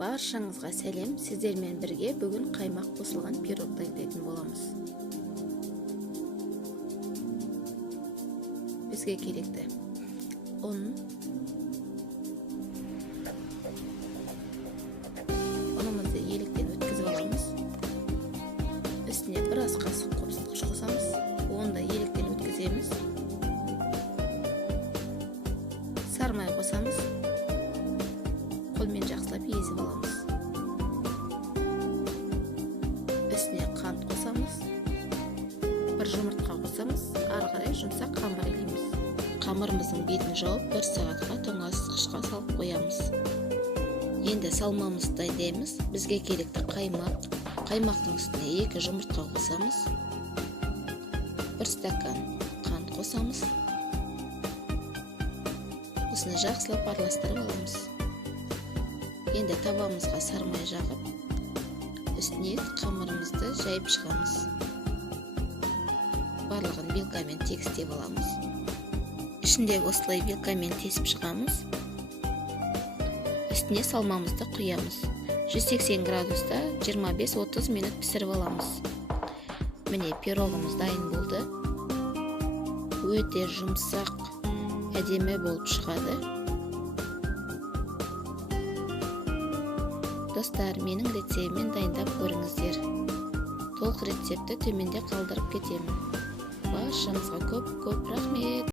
Баршаңызға сәлем. Сіздермен бірге бүгін қаймақ қосылған пирог дайындайтын боламыз. Бізге керекті ұн, ұнымызды еліктен өткізіп аламыз. Үстіне бір ас қасық қопсытқыш қосамыз. Оны да еліктен өткіземіз. Сармай қосамыз. Қолмен жақсылап езіп аламыз. Үстіне қант қосамыз. Бір жұмыртқа қосамыз. Ары қарай жұмсақ қамыр илейміз. Қамырымыздың бетін жауып 1 сағатқа тоңазытқышқа салып қоямыз. Енді салмамызды дайындаймыз. Бізге керекті қаймақ. Қаймақтың үстіне 2 жұмыртқа қосамыз. 1 стакан қант қосамыз. Осыны жақсылап араластырып аламыз. Енді табамызға сармай жағып, үстіне қамырымызды жайып шығамыз. Барлығын вилкамен тегістеп аламыз. Ішінде осылай вилкамен тесіп шығамыз. Үстіне салмамызды құямыз. 180 градуста 25-30 минут пісіріп аламыз. Міне пирогымыз дайын болды. Өте жұмсақ, әдемі болып шығады. Достар, менің рецептіммен дайындап көріңіздер. Толық рецепті төменде қалдырып кетемін. Баршаңызға көп рахмет.